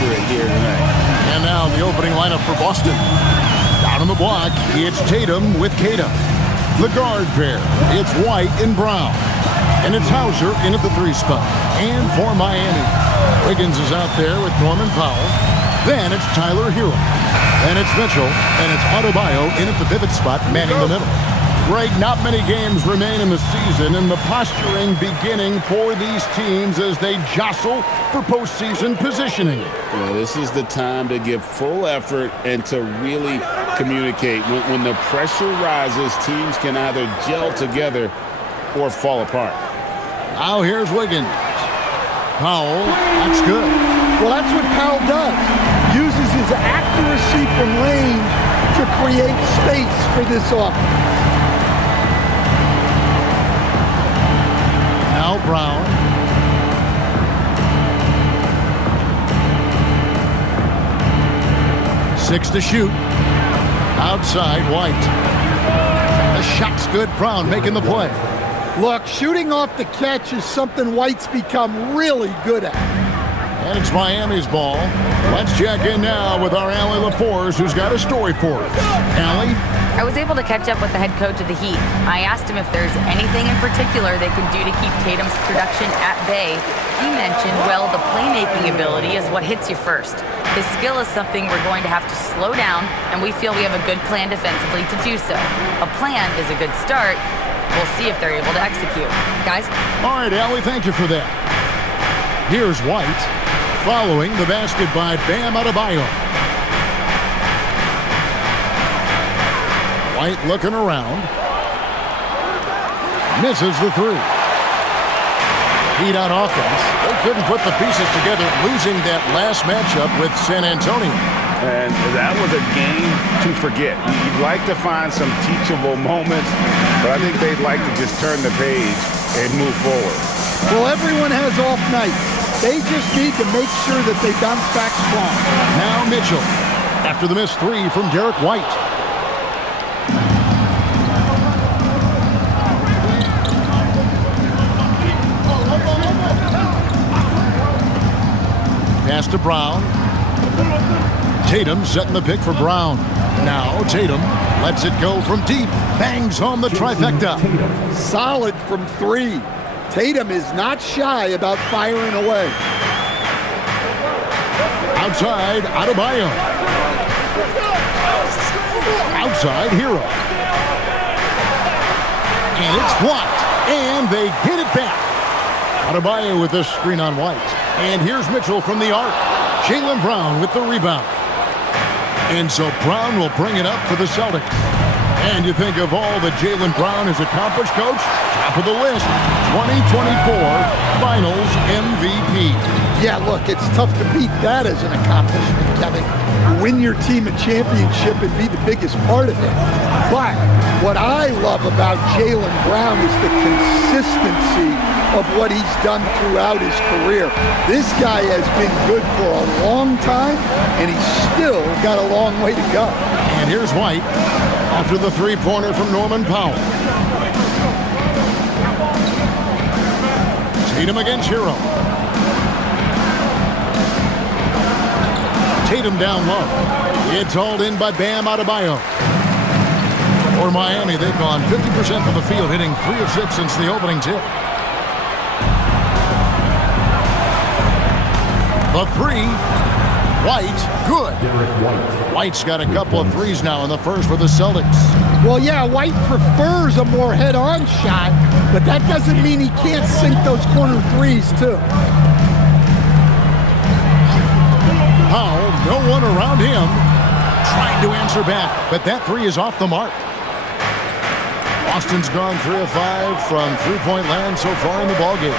after it here tonight. And now the opening lineup for Boston. Down on the block, it's Tatum with Kata. The guard pair, it's White and Brown. And it's Hauser in at the 3 spot. And for Miami, Wiggins is out there with Norman Powell. Then it's Tyler Hero. Then it's Mitchell. And it's Adebayo in at the pivot spot, manning the middle. Greg, not many games remain in the season, and the posturing beginning for these teams as they jostle for postseason positioning. Yeah, this is the time to give full effort and to really communicate. When the pressure rises, teams can either gel together or fall apart. Now here's Wiggins. Powell, that's good. Well, that's what Powell does. Uses his accuracy from range to create space for this offense. Now Brown. Six to shoot. Outside, White. The shot's good. Brown making the play. Look, shooting off the catch is something White's become really good at. And it's Miami's ball. Let's check in now with our Allie LaForce, who's got a story for us. Allie? I was able to catch up with the head coach of the Heat. I asked him if there's anything in particular they can do to keep Tatum's production at bay. He mentioned, well, the playmaking ability is what hits you first. His skill is something we're going to have to slow down, and we feel we have a good plan defensively to do so. A plan is a good start. We'll see if they're able to execute. Guys? All right, Allie, thank you for that. Here's White, following the basket by Bam Adebayo. White looking around. Misses the 3. Heat on offense. They couldn't put the pieces together, losing that last matchup with San Antonio. And that was a game to forget. You'd like to find some teachable moments, but I think they'd like to just turn the page and move forward. Well, everyone has off nights. They just need to make sure that they bounce back strong. Now Mitchell, after the missed 3 from Derek White. Pass to Brown. Tatum setting the pick for Brown. Now Tatum lets it go from deep. Bangs home the trifecta. Solid from 3. Tatum is not shy about firing away. Outside, Adebayo. Outside, Hero. And it's blocked. And they get it back. Adebayo with this screen on White. And here's Mitchell from the arc. Jaylen Brown with the rebound. And so Brown will bring it up for the Celtics. And you think of all that Jaylen Brown has accomplished, Coach? Top of the list, 2024 Finals MVP. Yeah, look, it's tough to beat that as an accomplishment, Kevin. Win your team a championship and be the biggest part of it. But what I love about Jaylen Brown is the consistency of what he's done throughout his career. This guy has been good for a long time, and he's still got a long way to go. And here's White after the three-pointer from Norman Powell. Tatum against Hero. Tatum down low. It's hauled in by Bam Adebayo. For Miami, they've gone 50% from the field, hitting 3 of 6 since the opening tip. The 3, White, good. White's got a couple of threes now in the first for the Celtics. Well, yeah, White prefers a more head-on shot, but that doesn't mean he can't sink those corner threes, too. Powell, no one around him, trying to answer back, but that 3 is off the mark. Boston's gone 3 of 5 from three-point land so far in the ballgame.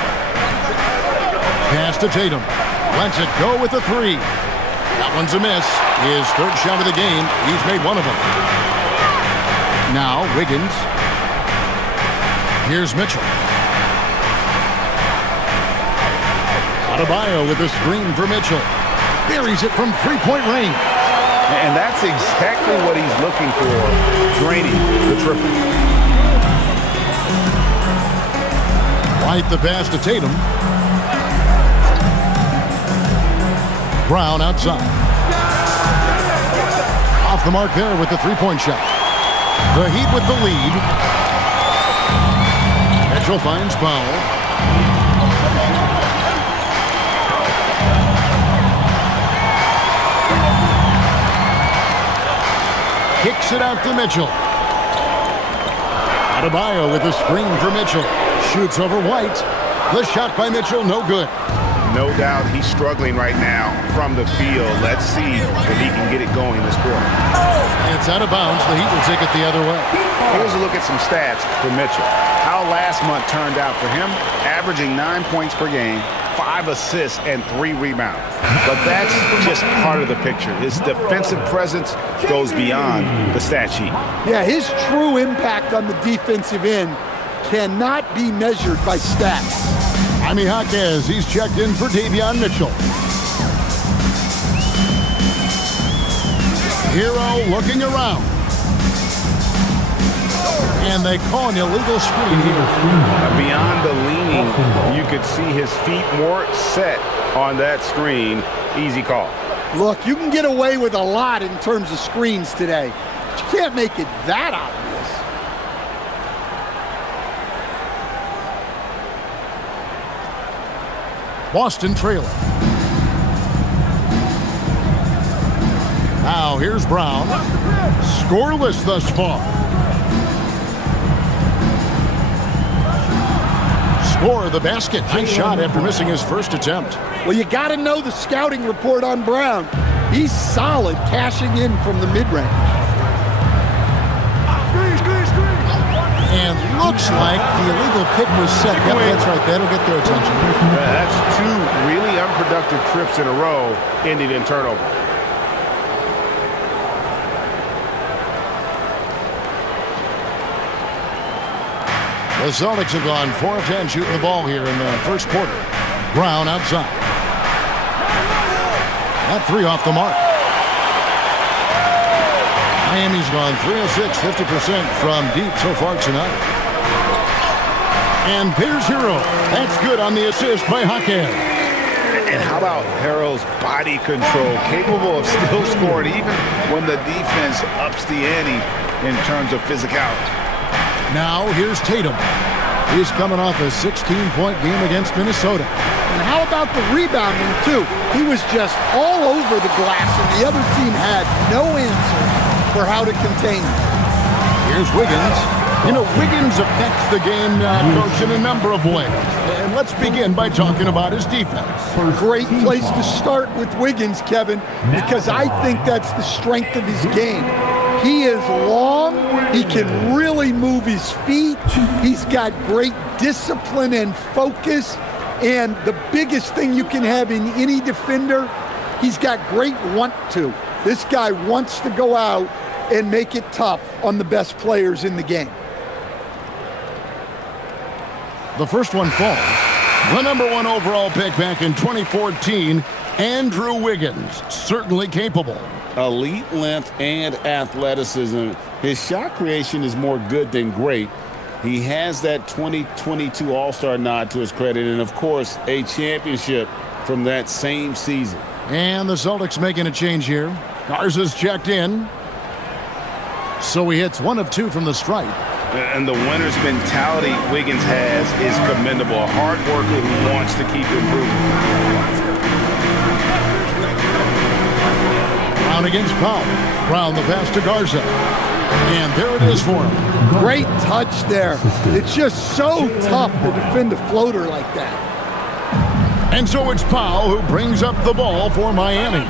Pass to Tatum. Lets it go with the 3. That one's a miss. His third shot of the game. He's made one of them. Now Wiggins. Here's Mitchell. Adebayo with the screen for Mitchell. Buries it from three-point range. And that's exactly what he's looking for, draining the triple. White the pass to Tatum. Brown outside. Off the mark there with the three-point shot. The Heat with the lead. Mitchell finds Powell. Kicks it out to Mitchell. Adebayo with a screen for Mitchell. Shoots over White. The shot by Mitchell, no good. No doubt he's struggling right now from the field. Let's see if he can get it going this quarter. It's out of bounds. The Heat will take it the other way. Here's a look at some stats for Mitchell. How last month turned out for him, averaging 9 points per game, 5 assists, and 3 rebounds. But that's just part of the picture. His defensive presence goes beyond the stat sheet. Yeah, his true impact on the defensive end cannot be measured by stats. Jaime Jaquez, he's checked in for Davion Mitchell. Hero looking around. And they call an illegal screen here. Beyond the leaning, you could see his feet more set on that screen. Easy call. Look, you can get away with a lot in terms of screens today, but you can't make it that obvious. Boston trailing. Now here's Brown. Scoreless thus far. Score the basket. Nice shot after missing his first attempt. Well, you got to know the scouting report on Brown. He's solid cashing in from the mid-range. And looks like the illegal pick was set. Yep, that's right. That'll get their attention. That's 2 really unproductive trips in a row ending in turnover. The Celtics have gone 4 of 10 shooting the ball here in the first quarter. Brown outside. That 3 off the mark. Miami's gone 3 of 6, 50% from deep so far tonight. And there's Hero. That's good on the assist by Jaquez. And how about Harrell's body control, capable of still scoring even when the defense ups the ante in terms of physicality. Now here's Tatum. He's coming off a 16-point game against Minnesota. And how about the rebounding, too? He was just all over the glass, and the other team had no answer for how to contain him. Here's Wiggins. You know, Wiggins affects the game, Coach, in a number of ways. And let's begin by talking about his defense. Great place to start with Wiggins, Kevin, because I think that's the strength of his game. He is long. He can really move his feet. He's got great discipline and focus. And the biggest thing you can have in any defender, he's got great want to. This guy wants to go out and make it tough on the best players in the game. The first one falls. The number 1 overall pick back in 2014, Andrew Wiggins, certainly capable. Elite length and athleticism. His shot creation is more good than great. He has that 2022 All-Star nod to his credit, and of course, a championship from that same season. And the Celtics making a change here. Garza's checked in. So he hits 1 of 2 from the stripe. And the winner's mentality Wiggins has is commendable. A hard worker who wants to keep improving. Brown against Powell. Brown the pass to Garza. And there it is for him. Great touch there. It's just so tough to defend a floater like that. And so it's Powell who brings up the ball for Miami.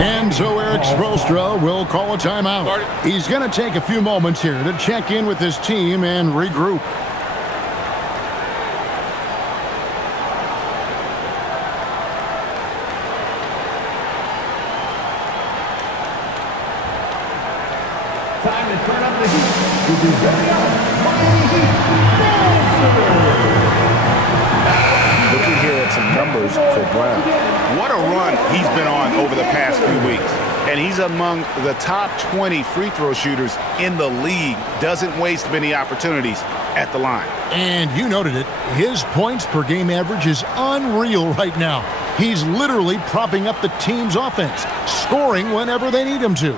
And so Eric Spoelstra will call a timeout. He's going to take a few moments here to check in with his team and regroup. Time to turn up the heat. We'll be ready up. Miami Heat. Looking here at some numbers for Brown. What a run he's been on over the past few weeks. And he's among the top 20 free throw shooters in the league. Doesn't waste many opportunities at the line. And you noted it. His points per game average is unreal right now. He's literally propping up the team's offense, scoring whenever they need him to.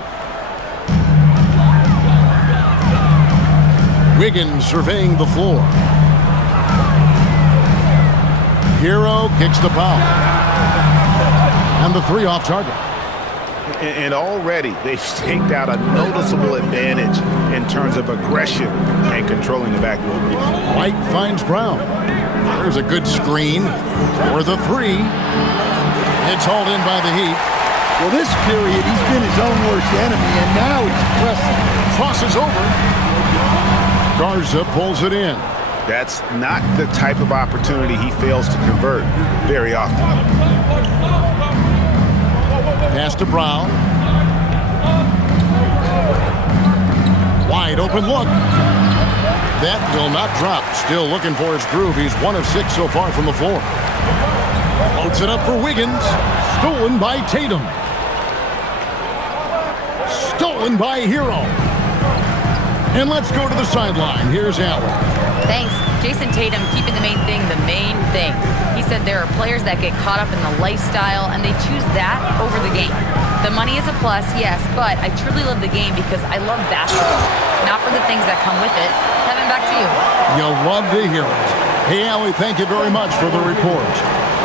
Wiggins surveying the floor. Hero kicks the foul. And the three off target. And already they've staked out a noticeable advantage in terms of aggression and controlling the backboard. White finds Brown. There's a good screen for the three. It's hauled in by the Heat. Well, this period, he's been his own worst enemy, and now he's pressing. Crosses over. Garza pulls it in. That's not the type of opportunity he fails to convert very often. Pass to Brown. Wide open look. That will not drop. Still looking for his groove. He's 1 of 6 so far from the floor. Floats it up for Wiggins. Stolen by Tatum. Stolen by Hero. And let's go to the sideline. Here's Allen. Thanks. Jason Tatum keeping the main thing the main thing. He said there are players that get caught up in the lifestyle and they choose that over the game. The money is a plus, yes, but I truly love the game because I love basketball, not for the things that come with it. Kevin, back to you. You'll love to hear it. Hey, Allie, thank you very much for the report.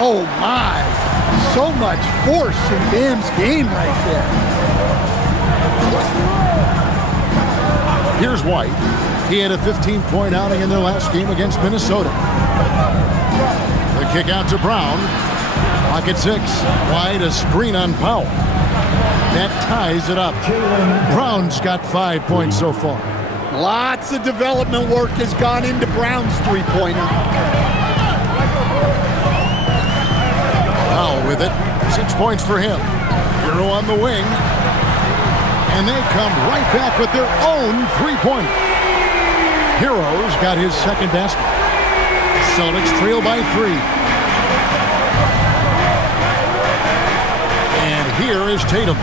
Oh, my. So much force in Bam's game right there. Here's White. He had a 15-point outing in their last game against Minnesota. The kick out to Brown. Clock at 6. White, a screen on Powell. That ties it up. Brown's got 5 points so far. Lots of development work has gone into Brown's three-pointer. Powell with it. 6 points for him. Hero on the wing. And they come right back with their own three-pointer. Hero's got his second basket. Celtics trail by 3. And here is Tatum.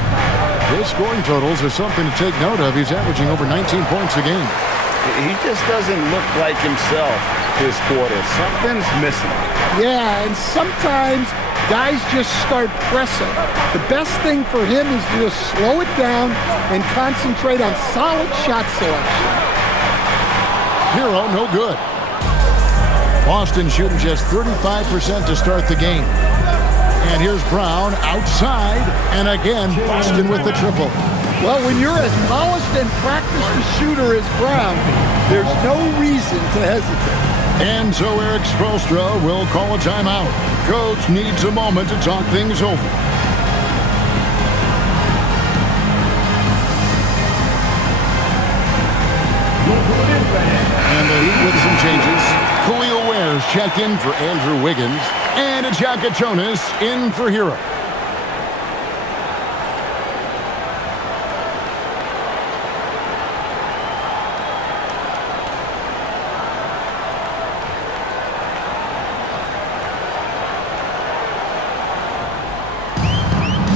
His scoring totals are something to take note of. He's averaging over 19 points a game. He just doesn't look like himself this quarter. Something's missing. Yeah, and sometimes guys just start pressing. The best thing for him is to just slow it down and concentrate on solid shot selection. Hero, no good. Boston shooting just 35% to start the game. And here's Brown outside, and again, Boston with the triple. Well, when you're as polished and practiced a shooter as Brown, there's no reason to hesitate. And so Eric Spoelstra will call a timeout. Coach needs a moment to talk things over. And the Heat with some changes. Khalil Ware's checked in for Andrew Wiggins. And it's Jonas in for Hero.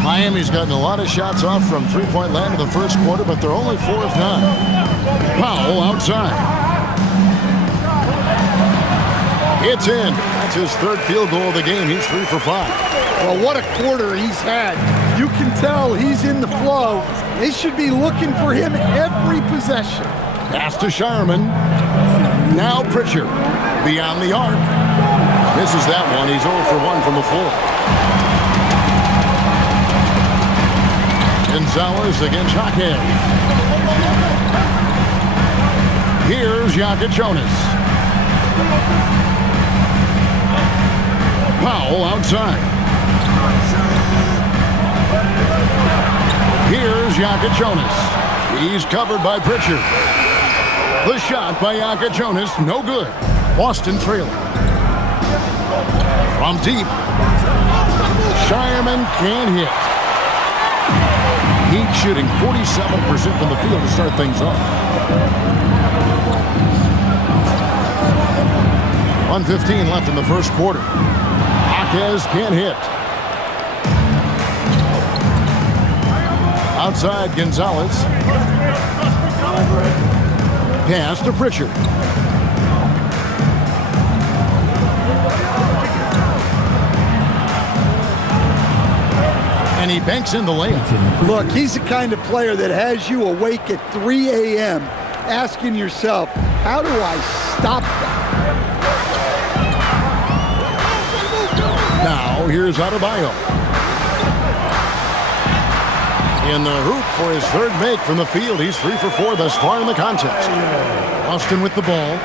Miami's gotten a lot of shots off from three-point land in the first quarter, but they're only 4 of 9. Powell outside. It's in. That's his third field goal of the game. He's 3 for 5. Well, what a quarter he's had. You can tell he's in the flow. They should be looking for him every possession. Pass to Sharman. Now Pritchard. Beyond the arc. Misses that one. He's 0 for 1 from the floor. Gonzalez against Jaquez. Here's Jonas. Powell outside. Here's Jonas. He's covered by Pritchard. The shot by Jonas, no good. Boston trailing. From deep. Sharman can't hit. Heat shooting 47% from the field to start things off. 1:15 left in the first quarter. Jaquez can't hit. Outside Gonzalez. Pass to Pritchard. And he banks in the layup. Look, he's the kind of player that has you awake at 3 a.m. asking yourself, how do I stop that? Now, here's Adebayo. In the hoop for his third make from the field. He's 3 for 4 thus far in the contest. Austin with the ball.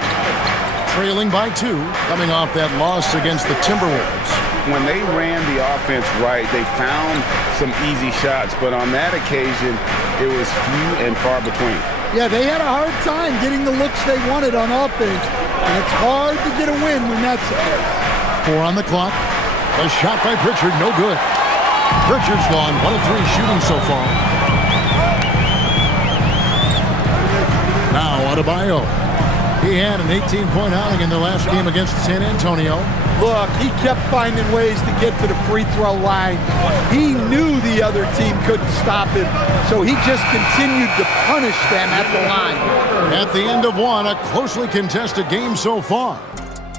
Trailing by 2, coming off that loss against the Timberwolves. When they ran the offense right, they found some easy shots, but on that occasion, it was few and far between. Yeah, they had a hard time getting the looks they wanted on offense, and it's hard to get a win when that's the case. 4 on the clock. A shot by Pritchard, no good. Pritchard's gone 1 of 3 shooting so far. Now Adebayo. He had an 18-point outing in the last game against San Antonio. Look, he kept finding ways to get to the free throw line. He knew the other team couldn't stop him, so he just continued to punish them at the line. At the end of 1, a closely contested game so far.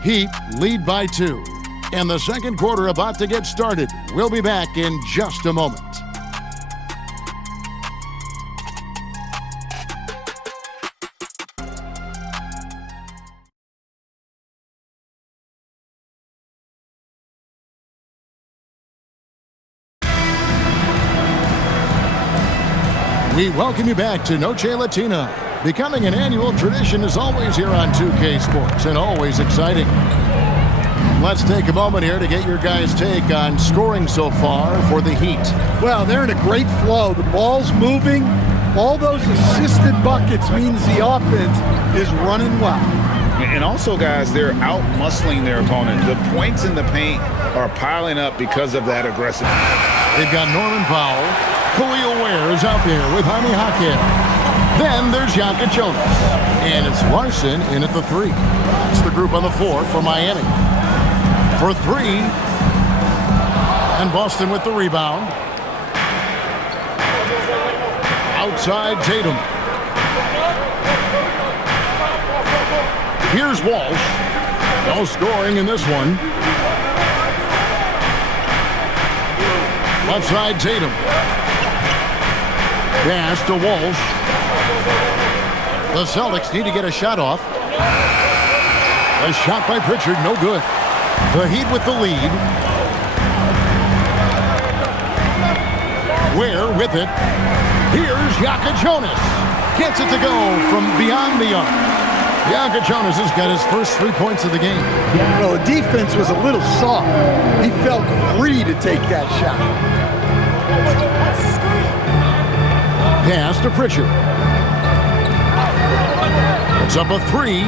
Heat lead by 2. And the second quarter about to get started. We'll be back in just a moment. We welcome you back to Noche Latina. Becoming an annual tradition is always here on 2K Sports and always exciting. Let's take a moment here to get your guys' take on scoring so far for the Heat. Well, they're in a great flow. The ball's moving. All those assisted buckets means the offense is running well. And also, guys, they're out-muscling their opponent. The points in the paint are piling up because of that aggressiveness. They've got Norman Powell. Khalil Ware is out there with Jaime Jaquez. Then there's Jokic Jonas. And it's Larson in at the 3. That's the group on the floor for Miami. For 3. And Boston with the rebound. Outside Tatum. Here's Walsh. No scoring in this one. Left side Tatum. Pass to Walsh. The Celtics need to get a shot off. A shot by Pritchard, no good. The Heat with the lead. Ware with it. Here's Jokic Jonas. Gets it to go from beyond the arc. Jokic Jonas has got his first 3 points of the game. Well, the defense was a little soft. He felt free to take that shot. Pass to Pritchard. It's up a 3.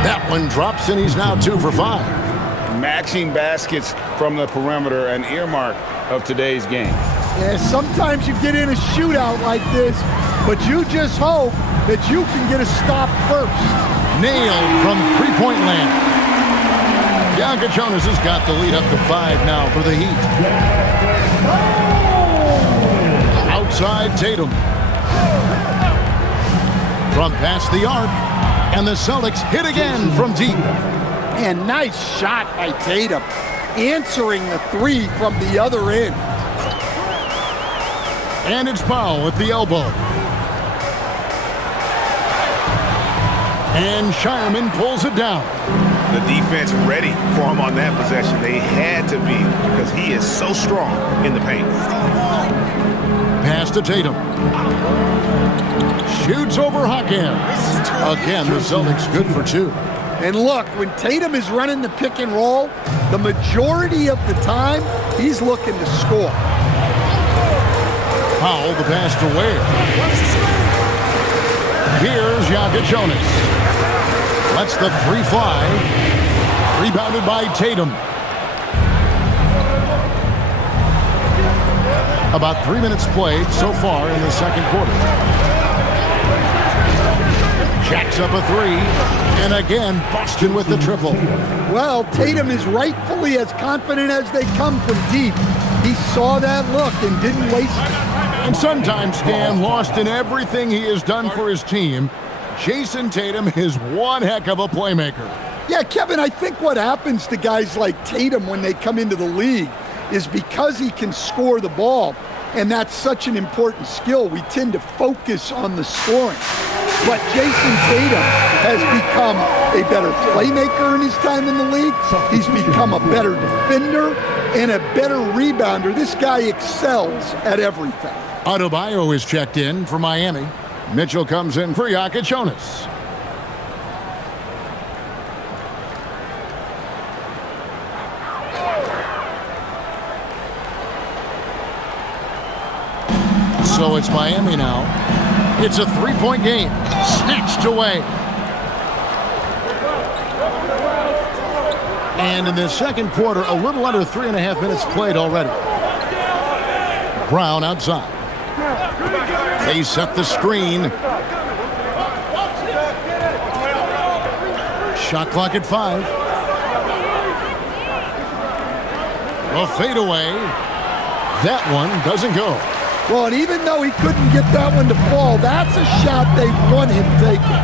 That one drops, and he's now 2 for 5. Matching baskets from the perimeter, an earmark of today's game. Yeah, sometimes you get in a shootout like this, but you just hope that you can get a stop first. Nailed from three-point land. Jokic Jonas has got the lead up to 5 now for the Heat. Outside Tatum. From past the arc. And the Celtics hit again from deep. And nice shot by Tatum. Answering the 3 from the other end. And it's Powell at the elbow. And Shireman pulls it down. The defense ready for him on that possession. They had to be because he is so strong in the paint. Pass to Tatum. Shoots over Hakem. Again, the Celtics good for 2. And look, when Tatum is running the pick and roll, the majority of the time, he's looking to score. Powell, the pass to Ware. Here's Jokic Jonas. Lets the 3 fly. Rebounded by Tatum. About 3 minutes played so far in the second quarter. Jacks up a 3. And again, Boston with the triple. Well, Tatum is rightfully as confident as they come from deep. He saw that look and didn't waste it. And sometimes, Stan, lost in everything he has done for his team, Jason Tatum is one heck of a playmaker. Yeah, Kevin, I think what happens to guys like Tatum when they come into the league is because he can score the ball, and that's such an important skill. We tend to focus on the scoring. But Jason Tatum has become a better playmaker in his time in the league. He's become a better defender and a better rebounder. This guy excels at everything. Adebayo is checked in for Miami. Mitchell comes in for Jonas. So it's Miami now. It's a three-point game. Snatched away. And in the second quarter, a little under 3.5 minutes played already. Brown outside. They set the screen. Shot clock at 5. A fadeaway. That one doesn't go. Well, and even though he couldn't get that one to fall, that's a shot they want him taking.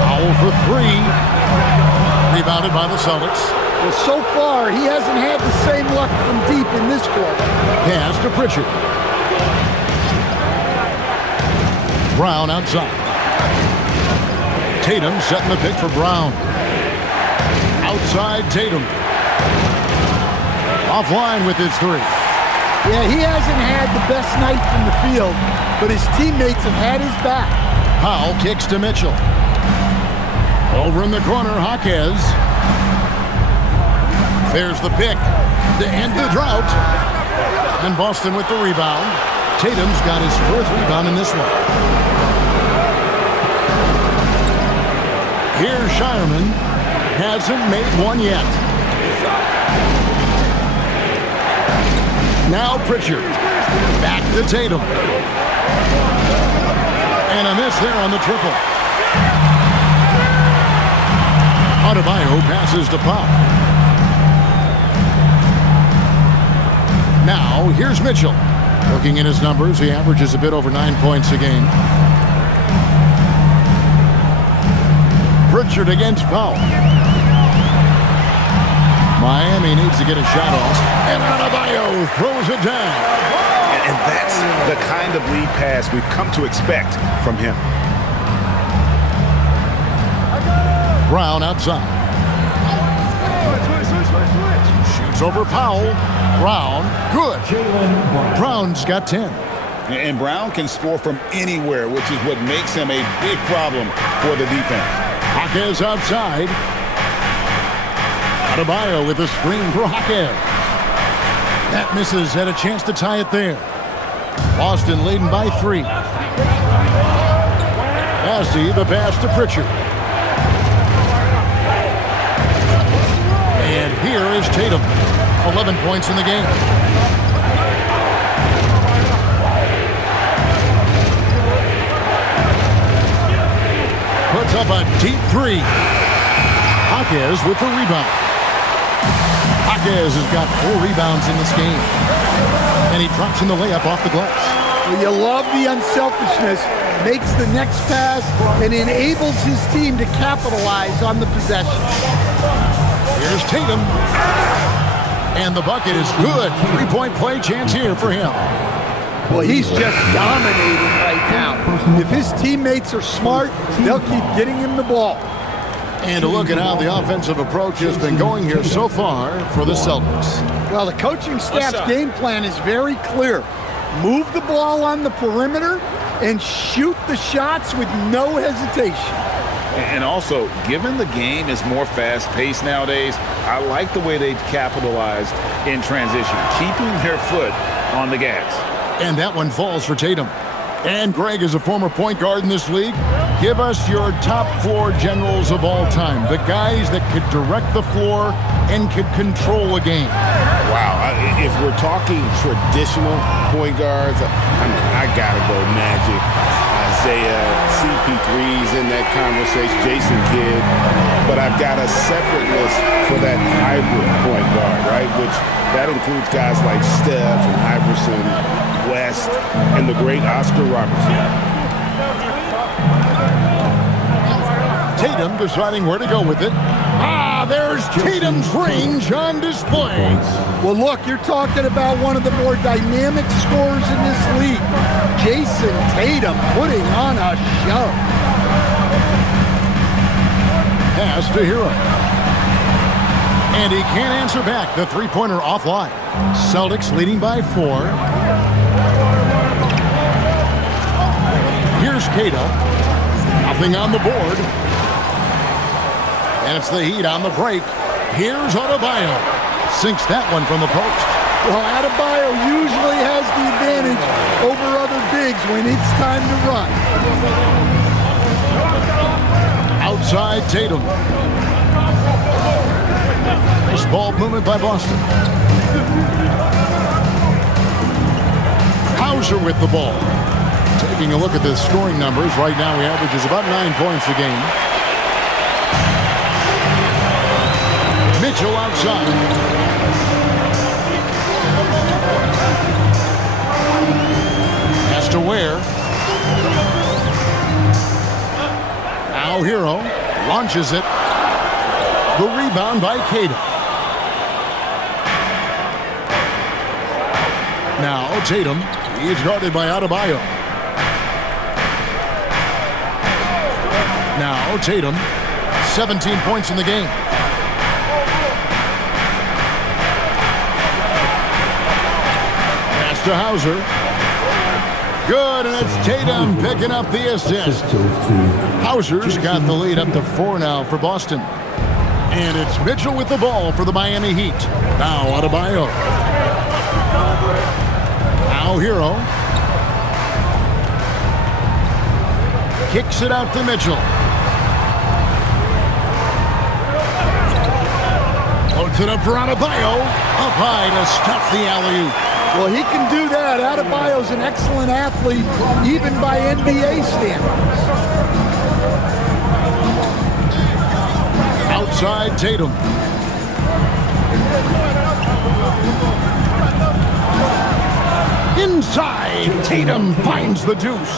Foul for 3. Rebounded by the Celtics. Well, so far, he hasn't had the same luck from deep in this quarter. Pass to Pritchard. Brown outside. Tatum setting the pick for Brown. Outside Tatum. Offline with his 3. Yeah, he hasn't had the best night from the field, but his teammates have had his back. Powell kicks to Mitchell. Over in the corner, Jaquez. There's the pick to end the drought. And Boston with the rebound. Tatum's got his 4th rebound in this one. Here, Shireman hasn't made one yet. Now Pritchard. Back to Tatum. And a miss there on the triple. Adebayo passes to Powell. Now, here's Mitchell. Looking at his numbers, he averages a bit over 9 points a game. Pritchard against Powell. Miami needs to get a shot off. And Adebayo throws it down. And that's the kind of lead pass we've come to expect from him. Brown outside. Shoots over Powell. Brown, good. Brown's got 10. And Brown can score from anywhere, which is what makes him a big problem for the defense. Jaquez outside. Adebayo with a screen for Jaquez. That misses, had a chance to tie it there. Boston leading by 3. Massey, the pass to Pritchard. And here is Tatum. 11 points in the game. Puts up a deep 3. Jaquez with the rebound. Jaquez has got 4 rebounds in this game. And he drops in the layup off the glass. Well, you love the unselfishness. Makes the next pass and enables his team to capitalize on the possession. Here's Tatum. And the bucket is good. 3-point play chance here for him. Well, he's just dominating right now. If his teammates are smart, they'll keep getting him the ball. And a look at how the offensive approach has been going here so far for the Celtics. Well, the coaching staff's game plan is very clear. Move the ball on the perimeter and shoot the shots with no hesitation. And also, given the game is more fast-paced nowadays, I like the way they've capitalized in transition, keeping their foot on the gas. And that one falls for Tatum. And Greg is a former point guard in this league. Give us your top 4 generals of all time, the guys that could direct the floor and could control a game. Wow, if we're talking traditional point guards, I gotta go Magic. Isaiah, CP3's in that conversation, Jason Kidd, but I've got a separate list for that hybrid point guard, right? Which that includes guys like Steph and Iverson, West, and the great Oscar Robertson. Tatum deciding where to go with it. There's Tatum's range on display. Well, look, you're talking about one of the more dynamic scorers in this league. Jason Tatum putting on a show. Pass to Hero. And he can't answer back. The three-pointer offline. Celtics leading by 4. Here's Cato. Nothing on the board. And it's the Heat on the break. Here's Adebayo. Sinks that one from the post. Well, Adebayo usually has the advantage over other bigs when it's time to run. Outside Tatum. Nice ball movement by Boston. Hauser with the ball. Taking a look at the scoring numbers. Right now he averages about 9 points a game. Mitchell outside. Has to Ware. Now Hero launches it. The rebound by Cato. Now Tatum. He's guarded by Adebayo. Now Tatum. 17 points in the game. To Hauser. Good, and it's Tatum picking up the assist. Hauser's got the lead up to 4 now for Boston. And it's Mitchell with the ball for the Miami Heat. Now Adebayo. Now Hero. Kicks it out to Mitchell. Loads it up for Adebayo. Up high to stuff the alley-oop. Well, he can do that. Adebayo's an excellent athlete, even by NBA standards. Outside Tatum. Inside, Tatum finds the deuce.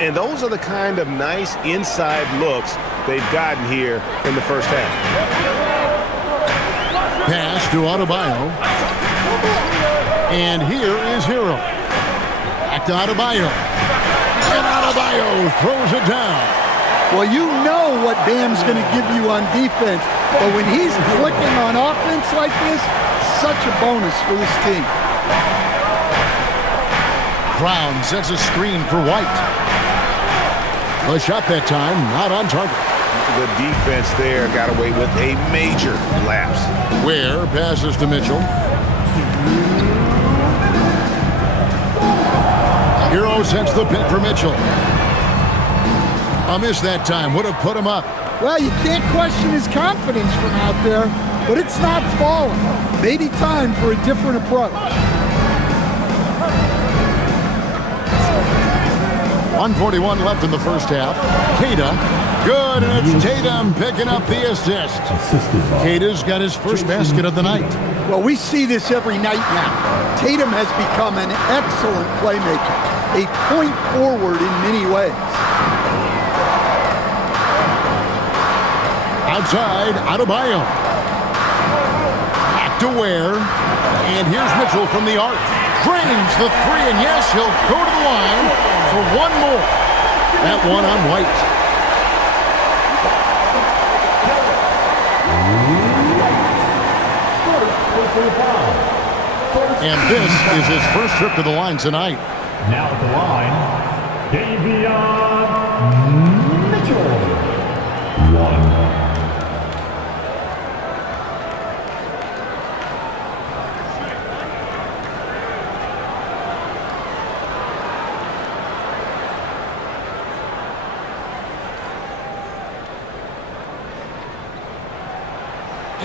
And those are the kind of nice inside looks they've gotten here in the first half. Pass to Adebayo. And here is Hero. Back to Adebayo. And Adebayo throws it down. Well, you know what Bam's going to give you on defense, but when he's clicking on offense like this, such a bonus for this team. Brown sets a screen for White. The shot that time, not on target. The defense there got away with a major lapse. Ware passes to Mitchell. Hero sets the pin for Mitchell. A miss that time would have put him up. Well, you can't question his confidence from out there, but it's not falling. Maybe time for a different approach. 1:41 left in the first half. Cato, good, and it's Tatum picking up the assist. Cato's got his first basket of the night. Well, we see this every night now. Tatum has become an excellent playmaker, a point forward in many ways. Outside, Adebayo. Back to Ware. And here's Mitchell from the arc. Drains the three, and yes, he'll go to the line for one more. That one on White. And this is his first trip to the line tonight. Now at the line, Davion Mitchell. 1.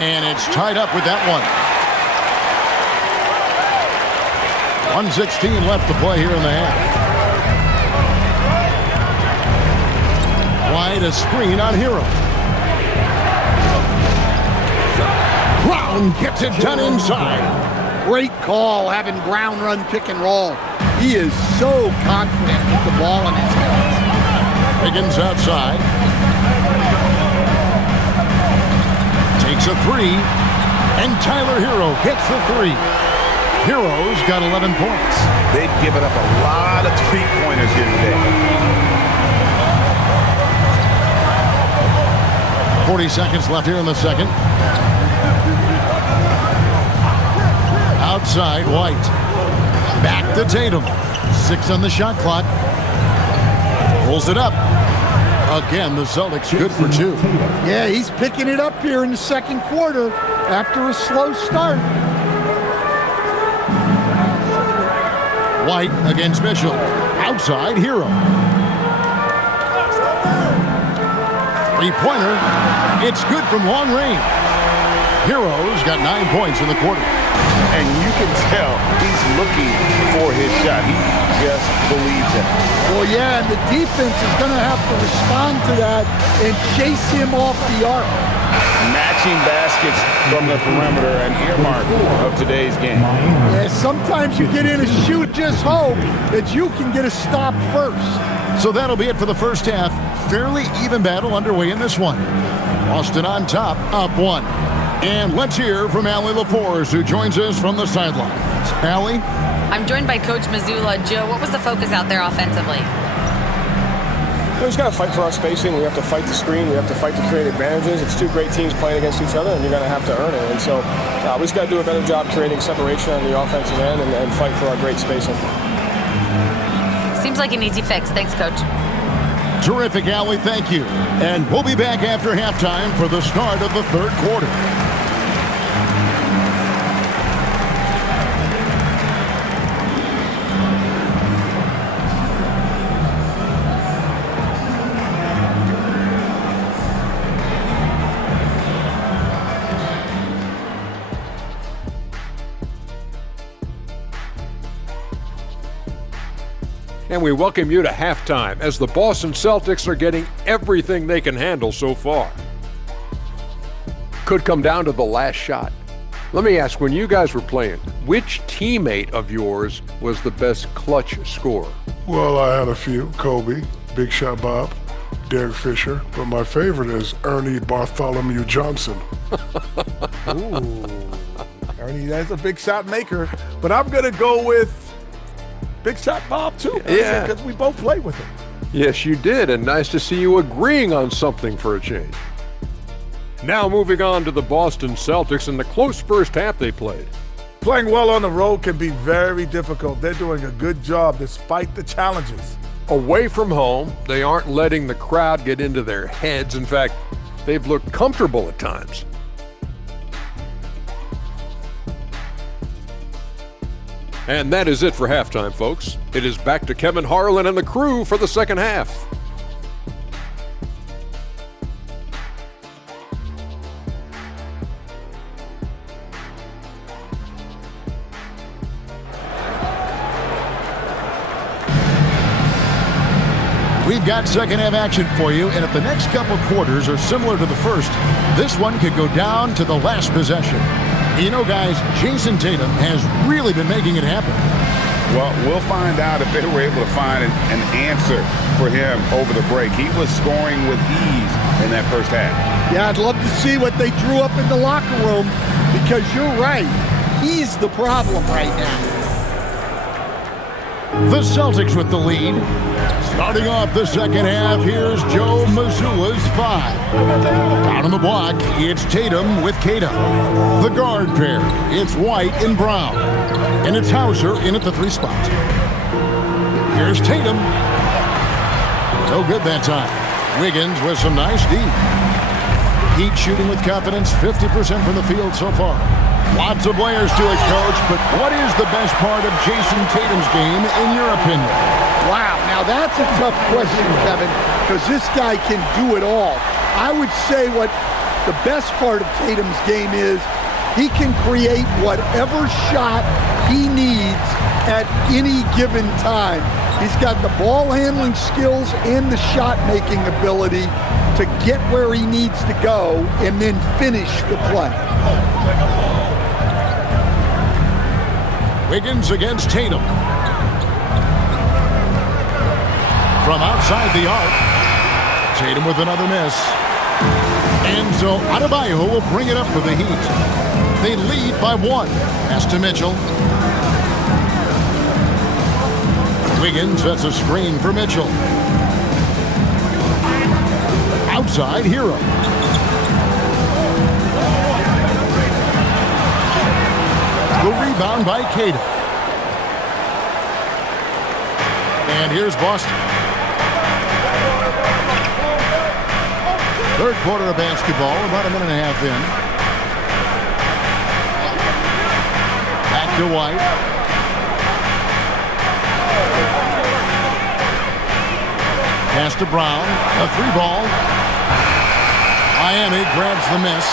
And it's tied up with that one. 1:16 left to play here in the half. Wide a screen on Hero. Brown gets it done inside. Great call having Brown run pick and roll. He is so confident with the ball in his hands. Higgins outside. Takes a three, and Tyler Hero gets the three. Hero's got 11 points. They've given up a lot of three-pointers here today. 40 seconds left here in the second. Outside, White. Back to Tatum. 6 on the shot clock. Pulls it up. Again, the Celtics good for 2. Yeah, he's picking it up here in the second quarter after a slow start. White against Mitchell. Outside, Hero. Three-pointer. It's good from long range. Hero's got 9 points in the quarter. And you can tell he's looking for his shot. He just believes it. Well, yeah, and the defense is going to have to respond to that and chase him off the arc. Matching baskets from the perimeter, an earmark of today's game. Yeah, sometimes you get in a shoot, just hope that you can get a stop first. So that'll be it for the first half. Fairly even battle underway in this one. Boston on top, up 1. And let's hear from Allie LaForce, who joins us from the sidelines. Allie? I'm joined by Coach Mazzulla. Joe, what was the focus out there offensively? We just got to fight for our spacing. We have to fight the screen. We have to fight to create advantages. It's two great teams playing against each other, and you're going to have to earn it. And so we just got to do a better job creating separation on the offensive end and fight for our great spacing. Seems like an easy fix. Thanks, Coach. Terrific, Allie. Thank you. And we'll be back after halftime for the start of the third quarter. And we welcome you to halftime as the Boston Celtics are getting everything they can handle so far. Could come down to the last shot. Let me ask, when you guys were playing, which teammate of yours was the best clutch scorer? Well, I had a few. Kobe, Big Shot Bob, Derek Fisher, but my favorite is Ernie Bartholomew Johnson. Ooh, Ernie, that's a big shot maker. But I'm going to go with Big Shot Bob, too. Yeah. Because we both played with him. Yes, you did, and nice to see you agreeing on something for a change. Now moving on to the Boston Celtics and the close first half they played. Playing well on the road can be very difficult. They're doing a good job despite the challenges. Away from home, they aren't letting the crowd get into their heads. In fact, they've looked comfortable at times. And that is it for halftime, folks. It is back to Kevin Harlan and the crew for the second half. We've got second half action for you, and if the next couple quarters are similar to the first, this one could go down to the last possession. You know, guys, Jason Tatum has really been making it happen. Well, we'll find out if they were able to find an answer for him over the break. He was scoring with ease in that first half. Yeah, I'd love to see what they drew up in the locker room, because you're right. He's the problem right now. The Celtics with the lead. Starting off the second half, here's Joe Mazzulla's 5. Down on the block, it's Tatum with Kata. The guard pair, it's White and Brown. And it's Hauser in at the 3 spot. Here's Tatum. No good that time. Wiggins with some nice D. Heat shooting with confidence, 50% from the field so far. Lots of layers to it, Coach, but what is the best part of Jason Tatum's game, in your opinion? Wow, now that's a tough question, Kevin, because this guy can do it all. I would say what the best part of Tatum's game is, he can create whatever shot he needs at any given time. He's got the ball handling skills and the shot making ability to get where he needs to go and then finish the play. Wiggins against Tatum. From outside the arc, Tatum with another miss. And so Adebayo will bring it up for the Heat. They lead by 1. Pass to Mitchell. Wiggins sets a screen for Mitchell. Outside, Hero. The rebound by Cato. And here's Boston. Third quarter of basketball, about a minute and a half in. Back to White. Pass to Brown. A 3-ball. Miami grabs the miss.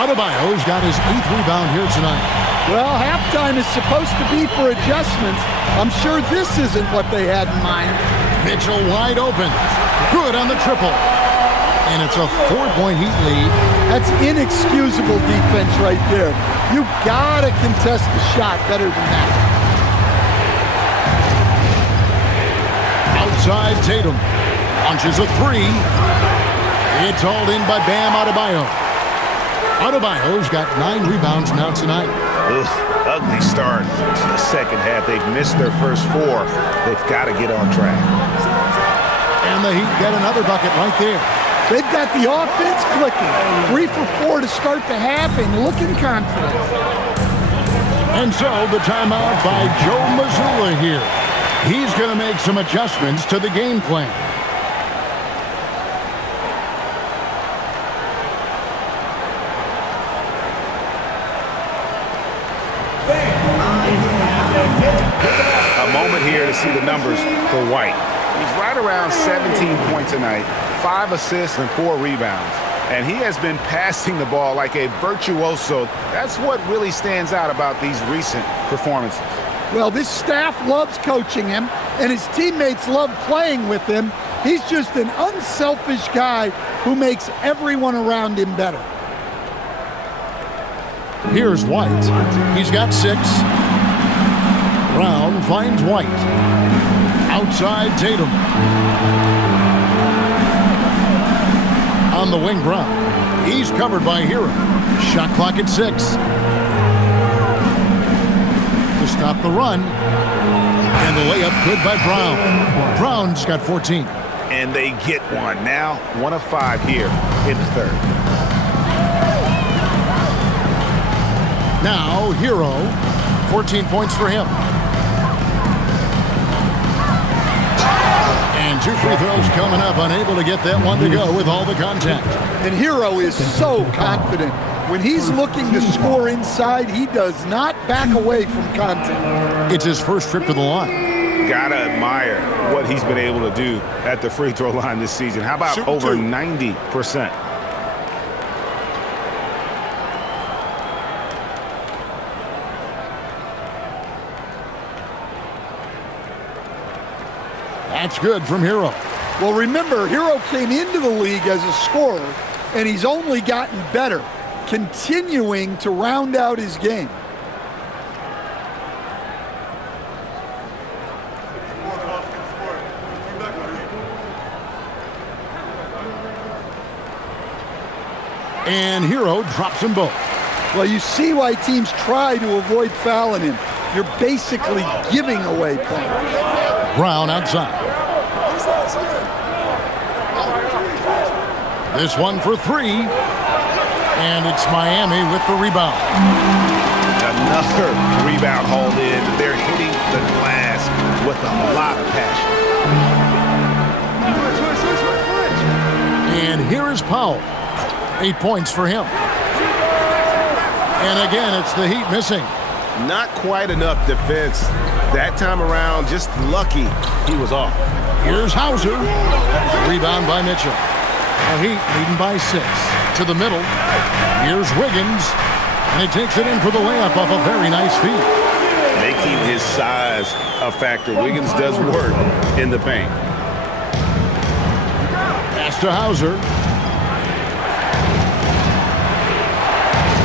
Adebayo's got his 8th rebound here tonight. Well, halftime is supposed to be for adjustments. I'm sure this isn't what they had in mind. Mitchell wide open. Good on the triple. And it's a 4-point Heat lead. That's inexcusable defense right there. You gotta contest the shot better than that. Outside Tatum. Launches a 3. It's hauled in by Bam Adebayo. Adebayo's got 9 rebounds now tonight. Ugly start to the second half. They've missed their first 4. They've got to get on track. And the Heat get another bucket right there. They've got the offense clicking. 3 for 4 to start the half and looking confident. And so the timeout by Joe Mazzulla here. He's going to make some adjustments to the game plan. A moment here to see the numbers for White. He's right around 17 points tonight, 5 assists and 4 rebounds. And he has been passing the ball like a virtuoso. That's what really stands out about these recent performances. Well, this staff loves coaching him, and his teammates love playing with him. He's just an unselfish guy who makes everyone around him better. Here's White. He's got 6. Brown finds White. Outside Tatum. On the wing, Brown. He's covered by Hero. Shot clock at 6. To stop the run. And the layup good by Brown. Brown's got 14. And they get one. Now 1 of 5 here in the third. Now Hero. 14 points for him. And 2 free throws coming up, unable to get that one to go with all the contact. And Hero is so confident. When he's looking to score inside, he does not back away from contact. It's his first trip to the line. Gotta admire what he's been able to do at the free throw line this season. How about over 90%? That's good from Hero. Well, remember, Hero came into the league as a scorer, and he's only gotten better, continuing to round out his game. And Hero drops them both. Well, you see why teams try to avoid fouling him. You're basically giving away points. Brown outside. This one for 3. And it's Miami with the rebound. Another rebound hauled in. They're hitting the glass with a lot of passion. And here is Powell. 8 points for him. And again, it's the Heat missing. Not quite enough defense. That time around, just lucky he was off. Here's Hauser. Rebound by Mitchell. The Heat leading by 6. To the middle. Here's Wiggins. And he takes it in for the layup off a very nice feed. Making his size a factor. Wiggins does work in the paint. Pass to Hauser.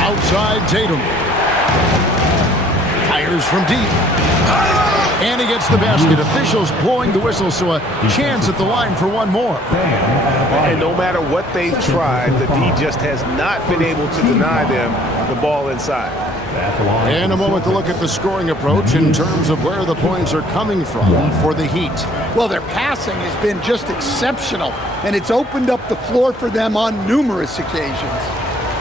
Outside Tatum. Fires from deep. And he gets the basket. Officials blowing the whistle, so a chance at the line for one more. And no matter what they've tried, the D just has not been able to deny them the ball inside. And a moment to look at the scoring approach in terms of where the points are coming from for the Heat. Well, their passing has been just exceptional, and it's opened up the floor for them on numerous occasions.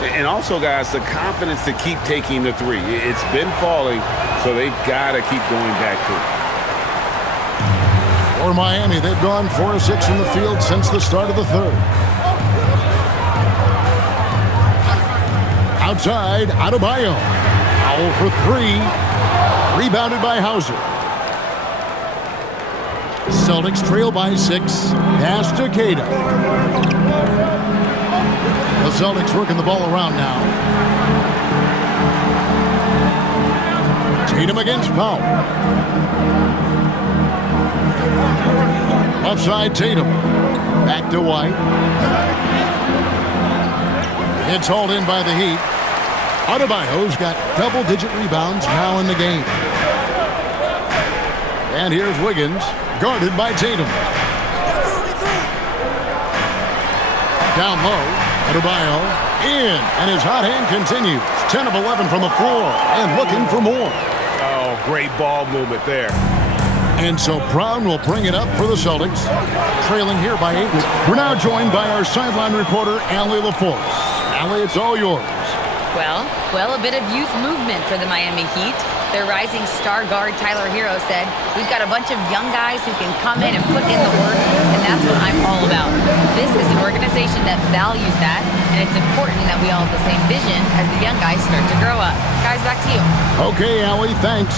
And also, guys, the confidence to keep taking the three. It's been falling, so they've got to keep going back to it. For Miami, they've gone 4 of 6 from the field since the start of the third. Outside, Adebayo. Foul for 3. Rebounded by Hauser. Celtics trail by 6. Pass to Queta. The Celtics working the ball around now. Tatum against Powell. Left side, Tatum. Back to White. It's hauled in by the Heat. Adebayo's got double-digit rebounds now in the game. And here's Wiggins, guarded by Tatum. Down low, Adebayo in, and his hot hand continues. 10 of 11 from the floor, and looking for more. Oh, great ball movement there. And so Brown will bring it up for the Celtics, trailing here by 8. We're now joined by our sideline reporter, Allie LaForce. Allie, it's all yours. Well, a bit of youth movement for the Miami Heat. Their rising star guard, Tyler Hero, said, "We've got a bunch of young guys who can come in and put in the work, and that's what I'm all about." This is an organization that values that, and it's important that we all have the same vision as the young guys start to grow up. Guys, back to you. Okay, Allie, thanks.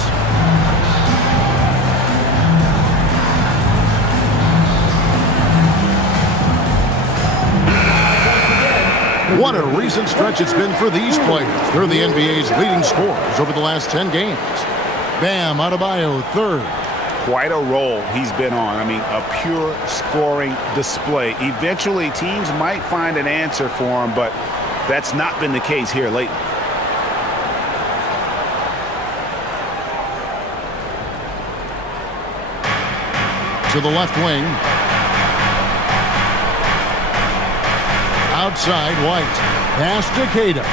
What a recent stretch it's been for these players. They're the NBA's leading scorers over the last 10 games. Bam Adebayo, third. Quite a role he's been on. I mean, a pure scoring display. Eventually, teams might find an answer for him, but that's not been the case here lately. To the left wing. Outside, White. Pass to Queta.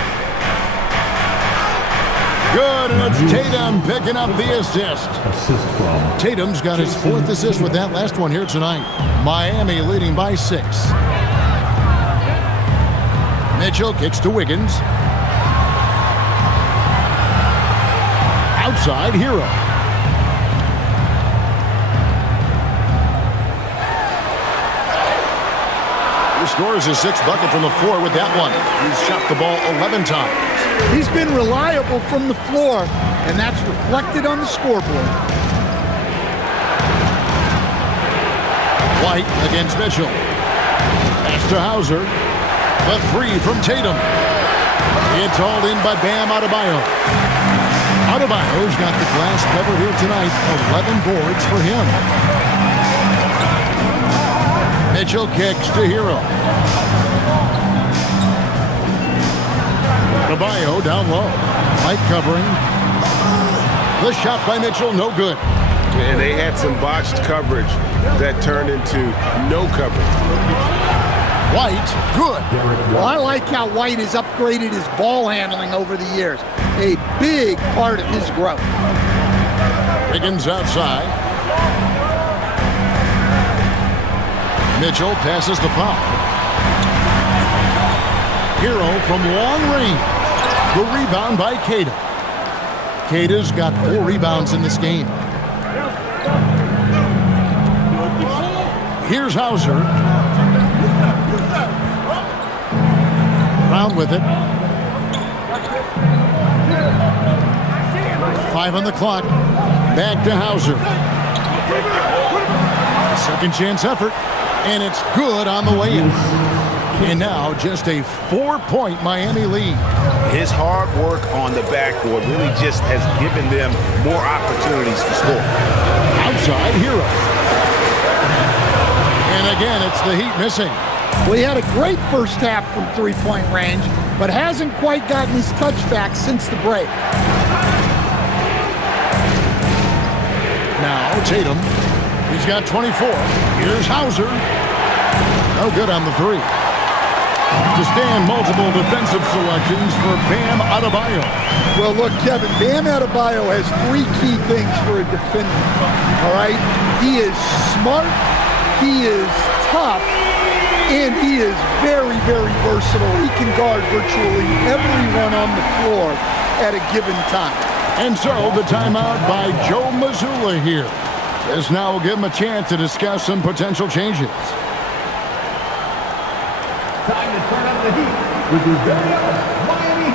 Good, and it's Tatum picking up the assist. Tatum's got his 4th assist with that last one here tonight. Miami leading by 6. Mitchell kicks to Wiggins. Outside, Hero. Scores his 6th bucket from the floor with that one. He's shot the ball 11 times. He's been reliable from the floor, and that's reflected on the scoreboard. White against Mitchell. Pass to Hauser. The 3 from Tatum. It's hauled in by Bam Adebayo. Adebayo's got the glass cover here tonight. 11 boards for him. Mitchell kicks to Hero. Adebayo down low. Light covering. The shot by Mitchell, no good. And they had some botched coverage that turned into no coverage. White, good. Well, I like how White has upgraded his ball handling over the years. A big part of his growth. Wiggins outside. Mitchell passes to Powell. Hero from long range. The rebound by Queta. Queta's got 4 rebounds in this game. Here's Hauser. Brown with it. 5 on the clock. Back to Hauser. A second chance effort. And it's good on the way in. And now just a 4-point Miami lead. His hard work on the backboard really just has given them more opportunities to score. Outside, Hero. And again, it's the Heat missing. Well, he had a great first half from 3-point range, but hasn't quite gotten his touchback since the break. Now Tatum. He's got 24. Here's Hauser. No good on the three. To stand multiple defensive selections for Bam Adebayo. Well, look, Kevin, Bam Adebayo has three key things for a defender, all right? He is smart, he is tough, and he is very, very versatile. He can guard virtually everyone on the floor at a given time. And so the timeout by Joe Mazzulla here. This now will give him a chance to discuss some potential changes. Time to turn up the heat with your very own Miami.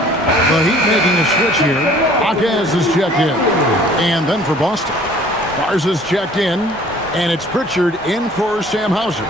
The Heat making a switch here. Akaz is checked in. And then for Boston. Garza's checked in. And it's Pritchard in for Sam Hauser.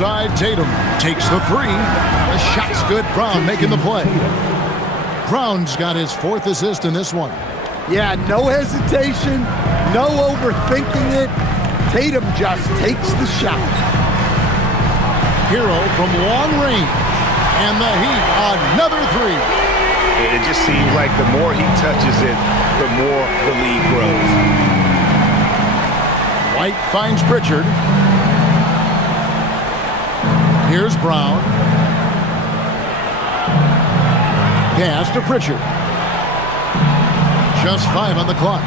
Outside, Tatum takes the three. The shot's good. Brown making the play. Brown's got his fourth assist in this one. Yeah, no hesitation, no overthinking it. Tatum just takes the shot. Hero from long range. And the Heat, another three. It just seems like the more he touches it, the more the lead grows. White finds Pritchard. Here's Brown. Pass to Pritchard. Just 5 on the clock.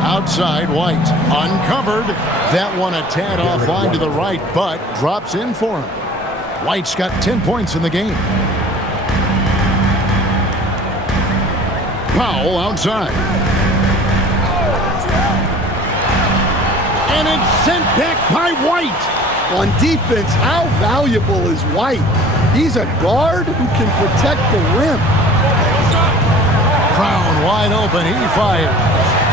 Outside, White. Uncovered. That one a tad offline to the right, but drops in for him. White's got 10 points in the game. Powell outside. And it's sent back by White. On defense, how valuable is White? He's a guard who can protect the rim. Brown wide open, he fires.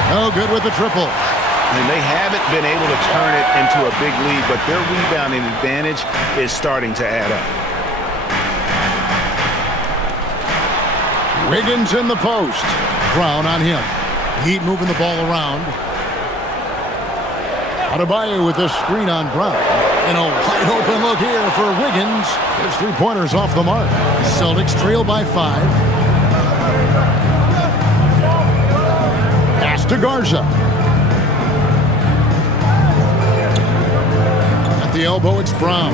No good with the triple. And they haven't been able to turn it into a big lead, but their rebounding advantage is starting to add up. Wiggins in the post. Brown on him. Heat moving the ball around. Adebayo with the screen on Brown. And a wide open look here for Wiggins. His three-pointer's off the mark. Celtics trail by 5. Pass to Garza. At the elbow, it's Brown.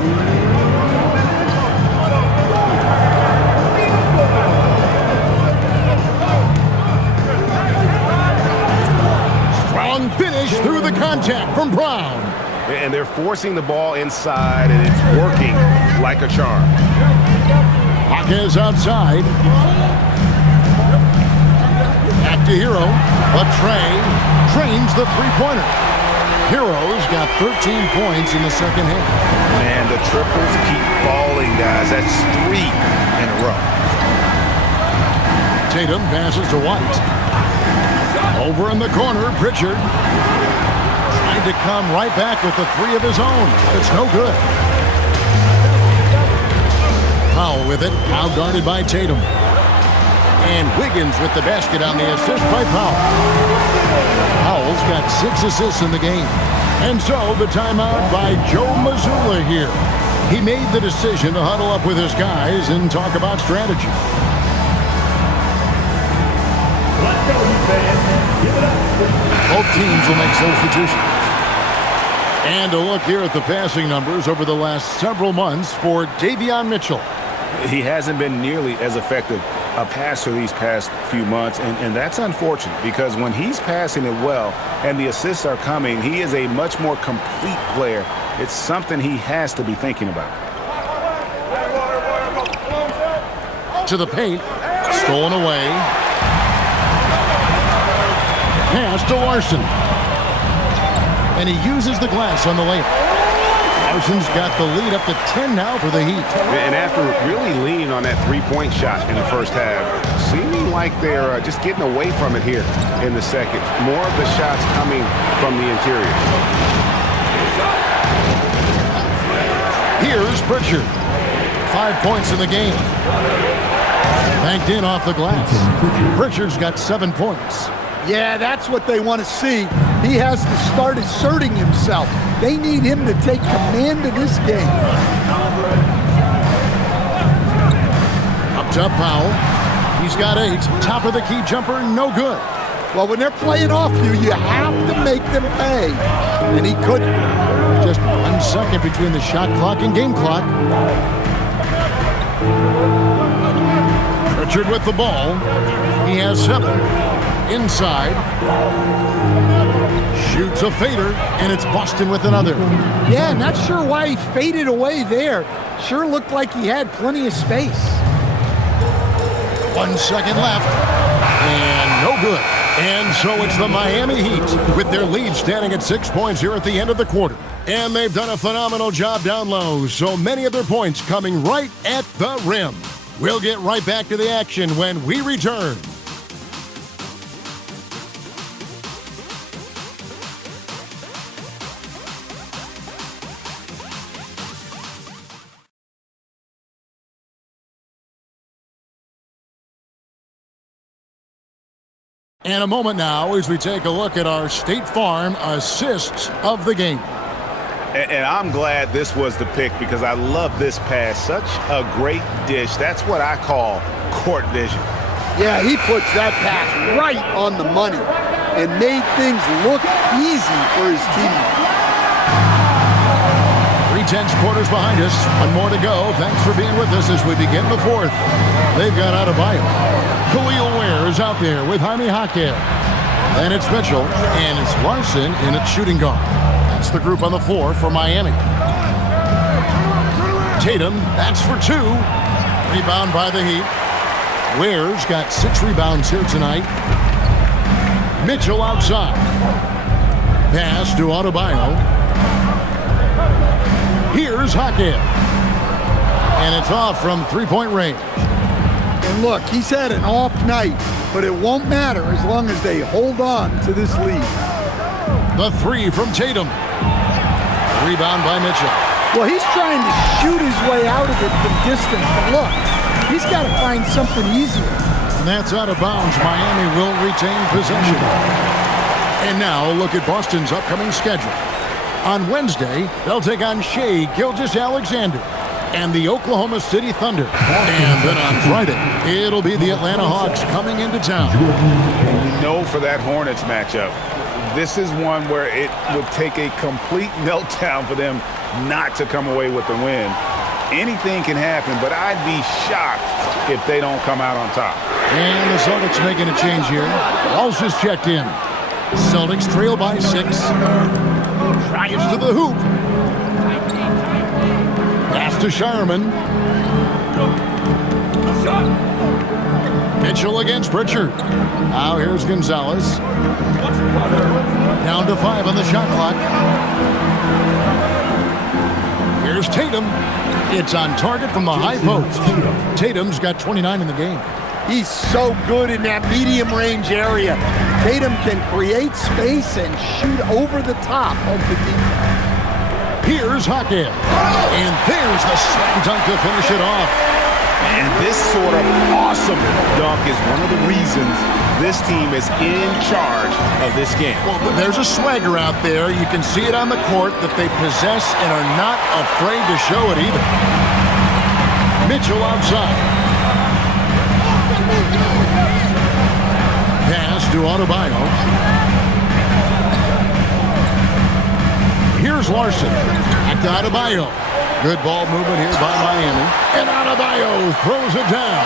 Strong finish through the contact from Brown. And they're forcing the ball inside, and it's working like a charm. Akaz outside. Back to Hero. But Trey trains the three-pointer. Hero's got 13 points in the second half. Man, the triples keep falling, guys. That's 3 in a row. Tatum passes to White. Over in the corner, Pritchard. To come right back with the three of his own. It's no good. Powell with it, now guarded by Tatum. And Wiggins with the basket on the assist by Powell. Powell's got 6 assists in the game. And so the timeout by Joe Mazzulla here. He made the decision to huddle up with his guys and talk about strategy. Let's go, you fans. Give it up. Both teams will make substitutions. And a look here at the passing numbers over the last several months for Davion Mitchell. He hasn't been nearly as effective a passer these past few months, and that's unfortunate because when he's passing it well and the assists are coming, he is a much more complete player. It's something he has to be thinking about. To the paint, stolen away. Pass to Larson. And he uses the glass on the layup. Larson's got the lead up to 10 now for the Heat. And after really leaning on that three-point shot in the first half, seeming like they're just getting away from it here in the second. More of the shots coming from the interior. Here's Pritchard. 5 points in the game. Banked in off the glass. Pritchard's got 7 points. Yeah, that's what they want to see. He has to start asserting himself. They need him to take command of this game. Up top, Powell. He's got 8. Top of the key jumper, no good. Well, when they're playing off you, you have to make them pay. And he couldn't. Just 1 second between the shot clock and game clock. Pritchard with the ball. He has 7. Inside. Shoots a fader, and it's Boston with another. Yeah, not sure why he faded away there. Sure looked like he had plenty of space. 1 second left, and no good. And so it's the Miami Heat with their lead standing at 6 points here at the end of the quarter. And they've done a phenomenal job down low, so many of their points coming right at the rim. We'll get right back to the action when we return. And a moment now as we take a look at our State Farm assists of the game. And I'm glad this was the pick because I love this pass. Such a great dish. That's what I call court vision. Yeah, he puts that pass right on the money and made things look easy for his team. 3/10 quarters behind us. 1 more to go. Thanks for being with us as we begin the 4th. They've got Adebayo. Khalil Ware is out there with Jaime Jaquez. Then it's Mitchell, and it's Larson in at shooting guard. That's the group on the floor for Miami. Tatum, that's for 2. Rebound by the Heat. Ware's got 6 rebounds here tonight. Mitchell outside. Pass to Adebayo. Here's Jaquez. And it's off from 3-point range. And look, he's had an off night, but it won't matter as long as they hold on to this lead. The 3 from Tatum. Rebound by Mitchell. Well, he's trying to shoot his way out of it from distance, but look, he's got to find something easier. And that's out of bounds. Miami will retain possession. And now look at Boston's upcoming schedule. On Wednesday, they'll take on Shea Gilgeous-Alexander and the Oklahoma City Thunder. And then on Friday, it'll be the Atlanta Hawks coming into town. And you know for that Hornets matchup, this is one where it would take a complete meltdown for them not to come away with the win. Anything can happen, but I'd be shocked if they don't come out on top. And the Celtics making a change here. Walsh is checked in. Celtics trail by 6. Drives to the hoop. Pass to Sharman. Mitchell against Pritchard. Now here's Gonzalez. Down to 5 on the shot clock. Here's Tatum. It's on target from the high post. Tatum's got 29 in the game. He's so good in that medium range area. Tatum can create space and shoot over the top of the defense. Here's Jaquez. And there's the slam dunk to finish it off. And this sort of awesome dunk is one of the reasons this team is in charge of this game. Well, there's a swagger out there. You can see it on the court that they possess and are not afraid to show it either. Mitchell outside. Pass to Adebayo. Here's Larson. Back to Adebayo. Good ball movement here by Miami. And Adebayo throws it down.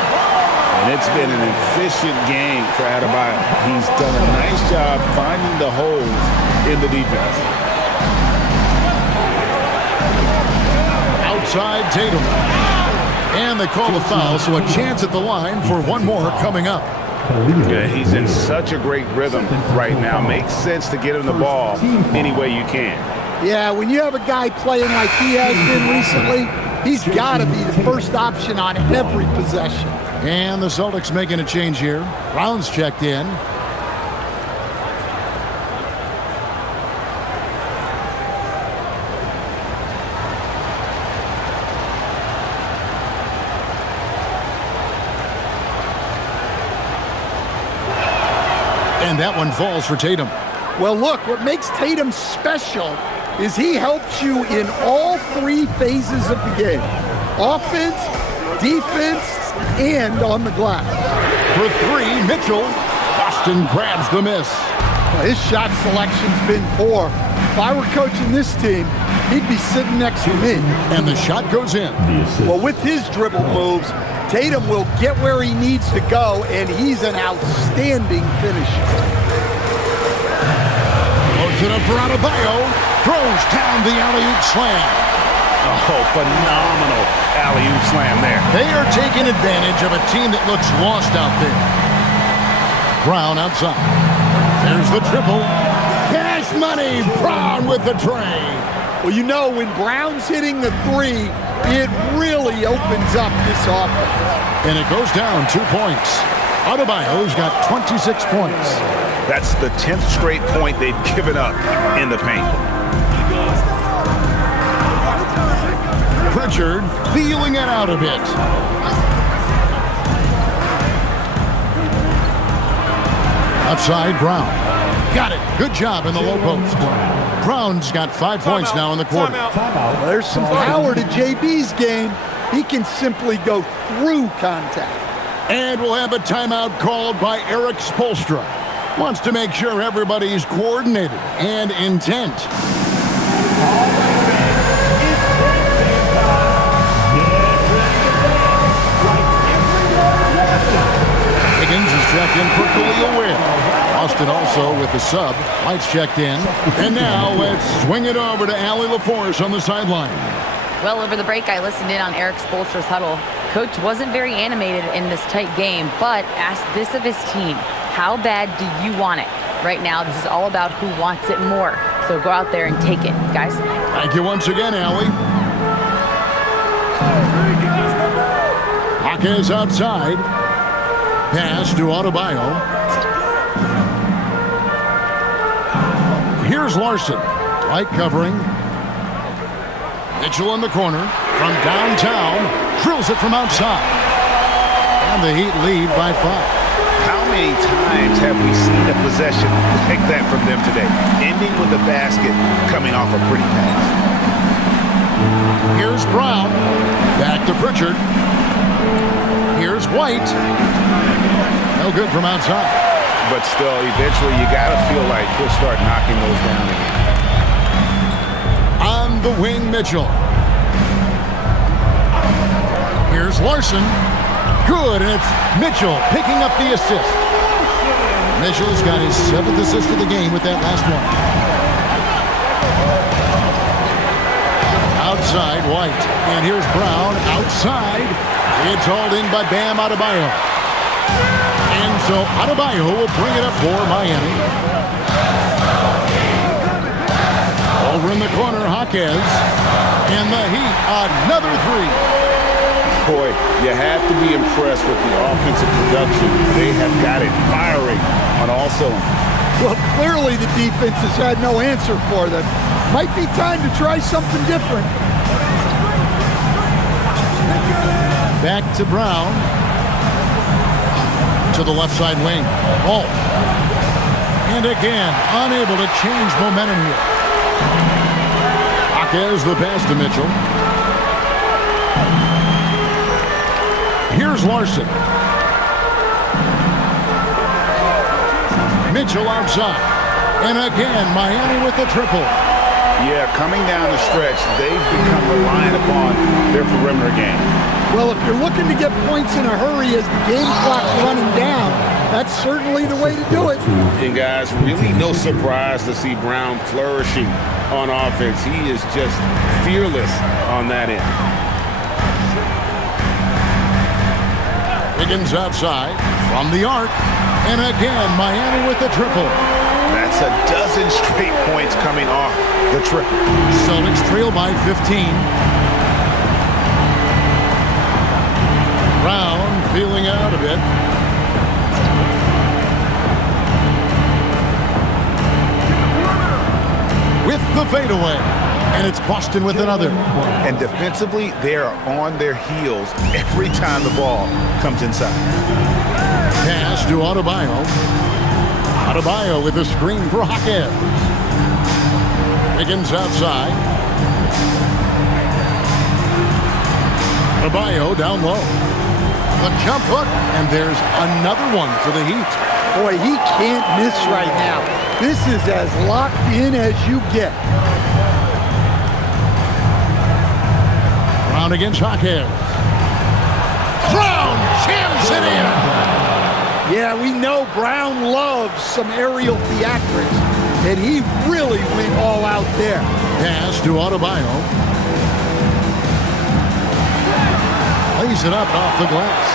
And it's been an efficient game for Adebayo. He's done a nice job finding the holes in the defense. Outside Tatum. And they call the foul, so a chance at the line for one more coming up. Yeah, he's in such a great rhythm right now. Makes sense to get him the ball any way you can. Yeah, when you have a guy playing like he has been recently, he's got to be the first option on every possession. And the Celtics making a change here. Brown's checked in. And that one falls for Tatum. Well, look, what makes Tatum special is he helps you in all three phases of the game. Offense, defense, and on the glass. For three, Mitchell. Boston grabs the miss. Well, his shot selection's been poor. If I were coaching this team, he'd be sitting next to me. And the shot goes in. Well, with his dribble moves, Tatum will get where he needs to go, and he's an outstanding finisher. Loads it up for Adebayo. Throws down the alley-oop slam. Oh, phenomenal alley-oop slam there. They are taking advantage of a team that looks lost out there. Brown outside. There's the triple. Cash money. Brown with the tray. Well, you know, when Brown's hitting the three, it really opens up this offense. And it goes down 2 points. Adebayo's got 26 points. That's the 10th straight point they've given up in the paint. Pritchard feeling it out a bit. Outside, Brown. Got it. Good job in the low post. Brown's got 5 points now in the quarter. Well, there's some power to JB's game. He can simply go through contact. And we'll have a timeout called by Eric Spoelstra. Wants to make sure everybody's coordinated and intent. Higgins is checked in for Khalil Ware. Austin also with the sub. Lights checked in. And now let's swing it over to Allie LaForce on the sideline. Well, over the break, I listened in on Eric Spoelstra's huddle. Coach wasn't very animated in this tight game, but asked this of his team. How bad do you want it? Right now, this is all about who wants it more. So go out there and take it, guys. Thank you once again, Allie. Hawkins outside. Pass to Adebayo. Here's Larson. Light covering. Mitchell in the corner. From downtown. Drills it from outside. And the Heat lead by 5. How many times have we seen a possession like that from them today? Ending with a basket, coming off a pretty pass. Here's Brown. Back to Pritchard. Here's White. No good from outside. But still, eventually you got to feel like he'll start knocking those down again. On the wing, Mitchell. Here's Larson. Good, and it's Mitchell picking up the assist. Mitchell's got his 7th assist of the game with that last one. Outside, White. And here's Brown outside. It's hauled in by Bam Adebayo. And so Adebayo will bring it up for Miami. Over in the corner, Hawkins. And the Heat, another three. Boy, you have to be impressed with the offensive production. They have got it firing on all cylinders. Well, clearly the defense has had no answer for them. Might be time to try something different. Back to Brown. To the left side wing. Ball. And again, unable to change momentum here. Hawkins the pass to Mitchell. Here's Larson. Mitchell outside. And again, Miami with the triple. Yeah, coming down the stretch, they've become reliant upon their perimeter game. Well, if you're looking to get points in a hurry as the game clock's running down, that's certainly the way to do it. And guys, really no surprise to see Brown flourishing on offense. He is just fearless on that end. Higgins outside from the arc. And again, Miami with the triple. That's a dozen straight points coming off the triple. Celtics trail by 15. Brown feeling it out a bit. With the fadeaway. And it's Boston with another. And defensively, they are on their heels every time the ball comes inside. Pass to Adebayo. Adebayo with a screen for Hackett. Wiggins outside. Adebayo down low. The jump hook, and there's another one for the Heat. Boy, he can't miss right now. This is as locked in as you get. Brown against Hackett. Brown jams it in. Yeah, we know Brown loves some aerial theatrics, and he really went all out there. Pass to Adebayo. Lays it up off the glass.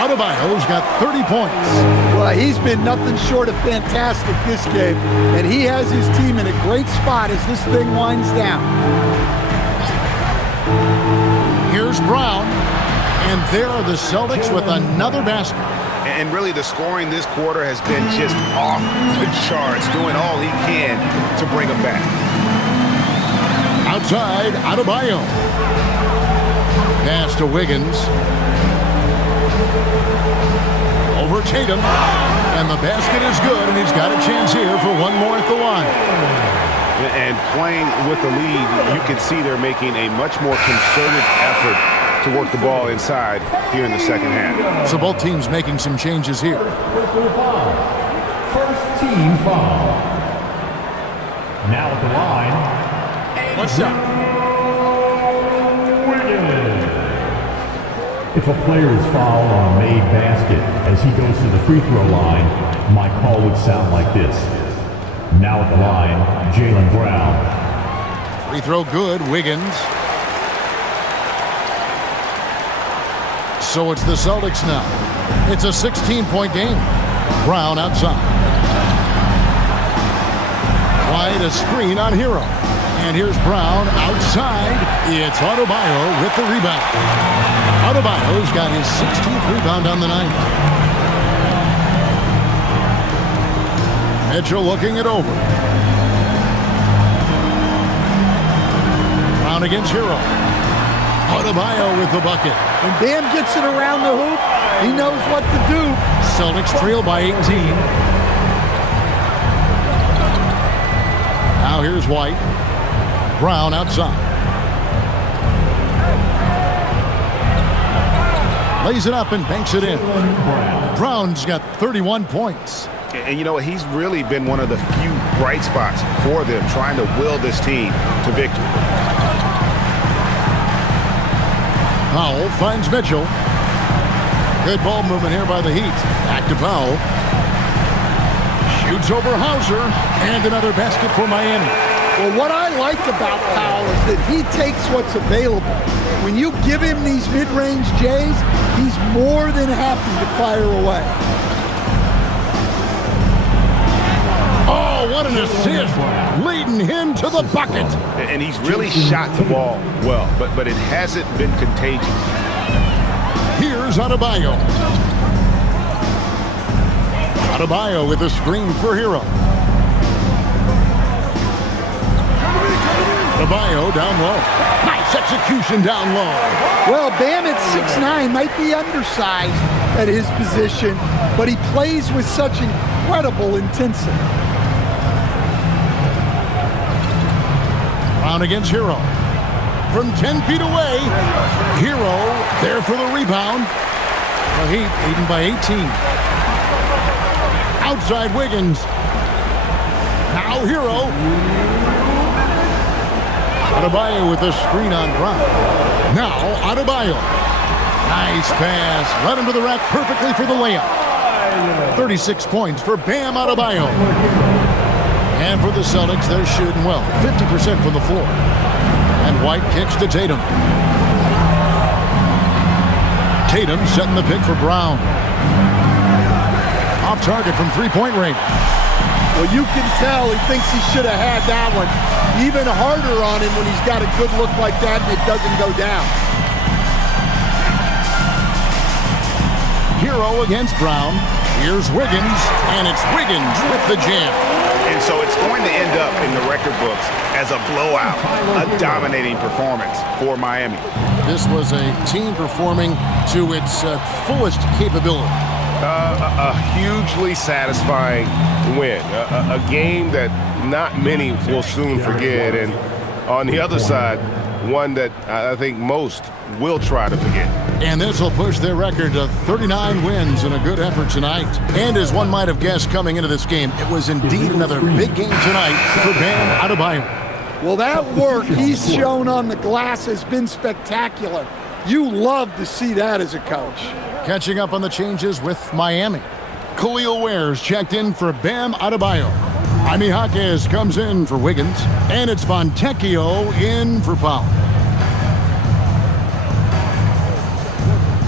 Adebayo's got 30 points. Well, he's been nothing short of fantastic this game, and he has his team in a great spot as this thing winds down. Here's Brown, and there are the Celtics with another basket. And really, the scoring this quarter has been just off the charts, doing all he can to bring them back. Outside, Adebayo. Pass to Wiggins. Over Tatum. And the basket is good, and he's got a chance here for one more at the line. And playing with the lead, you can see they're making a much more concerted effort to work the ball inside here in the second half. So both teams making some changes here. First team foul. Now at the line. What's up? If a player is fouled on a made basket as he goes to the free throw line, my call would sound like this. Now at the line, Jaylen Brown. Free throw good, Wiggins. So it's the Celtics now. It's a 16-point game. Brown outside. Wide a screen on Hero. And here's Brown outside. It's Adebayo with the rebound. Adebayo's got his 16th rebound on the night. Mitchell looking it over. Brown against Hero. Adebayo with the bucket. When Bam gets it around the hoop, he knows what to do. Celtics trail by 18. Now here's White. Brown outside. Lays it up and banks it in. Brown's got 31 points. And you know, he's really been one of the few bright spots for them, trying to will this team to victory. Powell finds Mitchell. Good ball movement here by the Heat. Back to Powell. Shoots over Hauser. And another basket for Miami. Well, what I like about Powell is that he takes what's available. When you give him these mid-range J's, he's more than happy to fire away. Oh, what an assist, leading him to the bucket. And he's really shot the ball well, but it hasn't been contagious. Here's Adebayo. Adebayo with a screen for Hero. Adebayo down low. Nice execution down low. Well, Bam at 6'9" might be undersized at his position, but he plays with such incredible intensity. Brown against Hero. From 10 feet away, Hero there for the rebound. The Heat leading by 18. Outside Wiggins. Now Hero. Adebayo with a screen on Brown. Now Adebayo. Nice pass. Led him to the rack perfectly for the layup. 36 points for Bam Adebayo. And for the Celtics, they're shooting well. 50% from the floor. And White kicks to Tatum. Tatum setting the pick for Brown. Off target from three-point range. Well, you can tell he thinks he should have had that one. Even harder on him when he's got a good look like that and it doesn't go down. Hero against Brown. Here's Wiggins, and it's Wiggins with the jam. And so it's going to end up in the record books as a blowout, a dominating performance for Miami. This was a team performing to its fullest capability. A hugely satisfying win. A game that not many will soon forget. And on the other side, one that I think most will try to forget. And this will push their record to 39 wins in a good effort tonight. And as one might have guessed coming into this game, it was indeed another big game tonight for Bam Adebayo. Well, that work he's shown on the glass has been spectacular. You love to see that as a coach. Catching up on the changes with Miami. Khalil Ware's checked in for Bam Adebayo. Jaime Jaquez comes in for Wiggins. And it's Fontecchio in for Powell.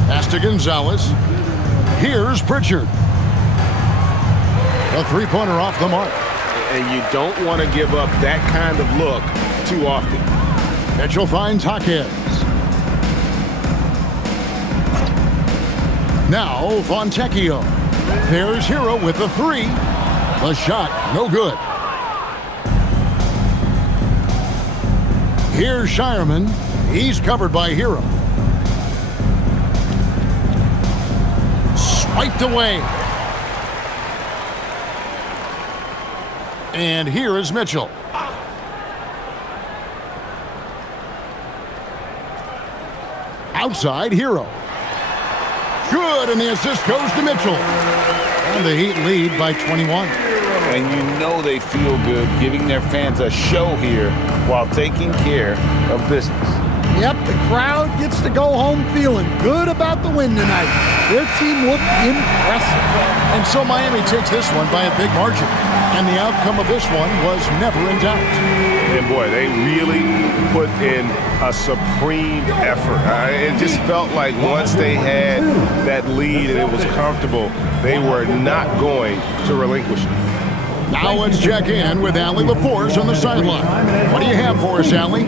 Pass to Gonzalez. Here's Pritchard. A three-pointer off the mark. And you don't want to give up that kind of look too often. Mitchell finds Jaquez. Now Fontecchio. There's Hero with the three. The shot, no good. Here's Shireman. He's covered by Hero. Swiped away. And here is Mitchell. Outside, Hero. Good, and the assist goes to Mitchell. And the Heat lead by 21. And you know they feel good giving their fans a show here while taking care of business. Yep, the crowd gets to go home feeling good about the win tonight. Their team looked impressive. And so Miami takes this one by a big margin. And the outcome of this one was never in doubt. And boy, they really put in a supreme effort. It just felt like once they had that lead and it was comfortable, they were not going to relinquish it. Now let's check in with Allie LaForce on the sideline. What do you have for us, Allie?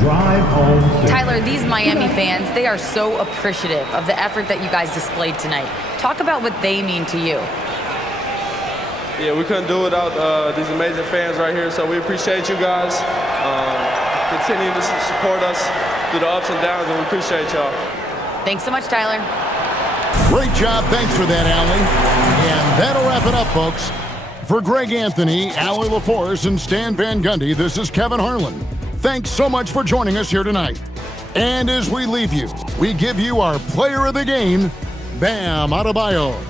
Drive home. Tyler, these Miami fans, they are so appreciative of the effort that you guys displayed tonight. Talk about what they mean to you. Yeah, we couldn't do it without these amazing fans right here, so we appreciate you guys. Continue to support us through the ups and downs, and we appreciate y'all. Thanks so much, Tyler. Great job. Thanks for that, Allie. And that'll wrap it up, folks. For Greg Anthony, Allie LaForce, and Stan Van Gundy, this is Kevin Harlan. Thanks so much for joining us here tonight. And as we leave you, we give you our player of the game, Bam Adebayo.